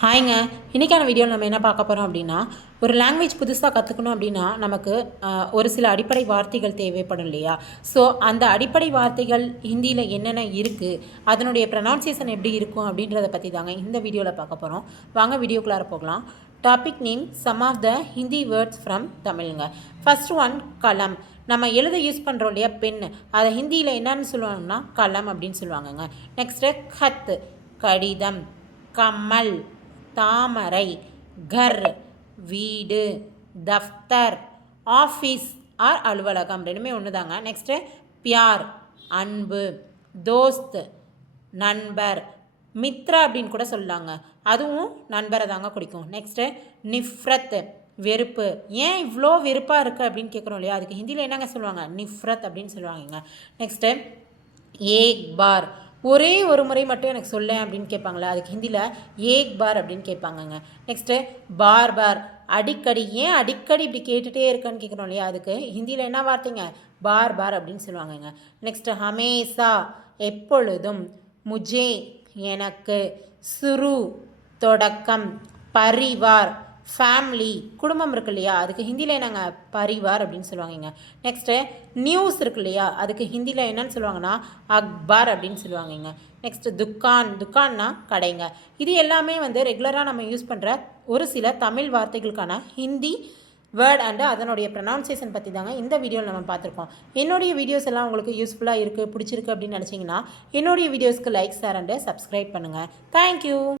ஹாய்ங்க. இன்றைக்கான வீடியோவில் நம்ம என்ன பார்க்க போகிறோம் அப்படின்னா, ஒரு லாங்குவேஜ் புதுசாக கற்றுக்கணும் அப்படின்னா நமக்கு ஒரு சில அடிப்படை வார்த்தைகள் தேவைப்படும் இல்லையா? ஸோ அந்த அடிப்படை வார்த்தைகள் ஹிந்தியில் என்னென்ன இருக்குது, அதனுடைய ப்ரொனவுன்சியேஷன் எப்படி இருக்கும் அப்படின்றத பற்றி தாங்க இந்த வீடியோவில் பார்க்க போகிறோம். வாங்க வீடியோக்குள்ளார போகலாம். Topic name some of the Hindi words from தமிழுங்க. First one column. நம்ம எழுத யூஸ் பண்ணுறோம் இல்லையா பென், அதை ஹிந்தியில் என்னன்னு சொல்லுவாங்கன்னா கலம் அப்படின்னு சொல்லுவாங்கங்க. நெக்ஸ்ட்டு கத் கடிதம், கமல் தாமரை, கர் வீடு, தஃப்தர் ஆஃபீஸ் ஆர் அலுவலகம் ரெண்டுமே ஒன்று தாங்க. நெக்ஸ்ட்டு பியார் அன்பு, தோஸ்த் நண்பர், மித்ரா அப்படின்னு கூட சொல்லலாங்க, அதுவும் நண்பரை தாங்க குறிக்கும். நெக்ஸ்ட்டு நிஃப்ரத் வெறுப்பு. ஏன் இவ்வளோ வெறுப்பாக இருக்குது அப்படின்னு கேட்குறோம் இல்லையா, அதுக்கு ஹிந்தியில் என்னங்க சொல்லுவாங்க, நிஃப்ரத் அப்படின்னு சொல்லுவாங்கங்க. நெக்ஸ்ட்டு ஏக் பார், ஒரே ஒரு முறை மட்டும் எனக்கு சொல்ல அப்படின்னு கேட்பாங்களே, அதுக்கு ஹிந்தியில் ஏக் பார் அப்படின்னு கேட்பாங்கங்க. நெக்ஸ்ட்டு பார் பார் அடிக்கடி. ஏன் அடிக்கடி இப்படி கேட்டுகிட்டே இருக்கேன்னு கேட்குறோம் இல்லையா, அதுக்கு ஹிந்தியில் என்ன வார்த்தைங்க, பார் பார் அப்படின்னு சொல்லுவாங்கங்க. நெக்ஸ்ட்டு ஹமேசா எப்பொழுதும், முஜே எனக்கு, சுரு தொடக்கம், பரிவார் ஃபேமிலி குடும்பம் இருக்கு இல்லையா, அதுக்கு ஹிந்தியில் என்னங்க பரிவார் அப்படின்னு சொல்லுவாங்கங்க. நெக்ஸ்ட்டு நியூஸ் இருக்கு இல்லையா, அதுக்கு ஹிந்தியில் என்னன்னு சொல்லுவாங்கன்னா அக்பார் அப்படின்னு சொல்லுவாங்கங்க. நெக்ஸ்ட்டு துக்கான், துக்கான்னா கடைங்க. இது எல்லாமே ரெகுலராக நம்ம யூஸ் பண்ணுற ஒரு சில தமிழ் வார்த்தைகளுக்கான ஹிந்தி வேர்ட் அண்டு அதனுடைய ப்ரொனவுன்சியேஷன் பற்றி தாங்க இந்த வீடியோவில் நம்ம பார்த்துருக்கோம். என்னுடைய வீடியோஸ் எல்லாம் உங்களுக்கு யூஸ்ஃபுல்லாக இருக்குது, பிடிச்சிருக்கு அப்படின்னு நினச்சிங்கன்னா என்னுடைய வீடியோஸ்க்கு லைக், ஷேர் அண்டு சப்ஸ்கிரைப் பண்ணுங்கள். தேங்க்யூ.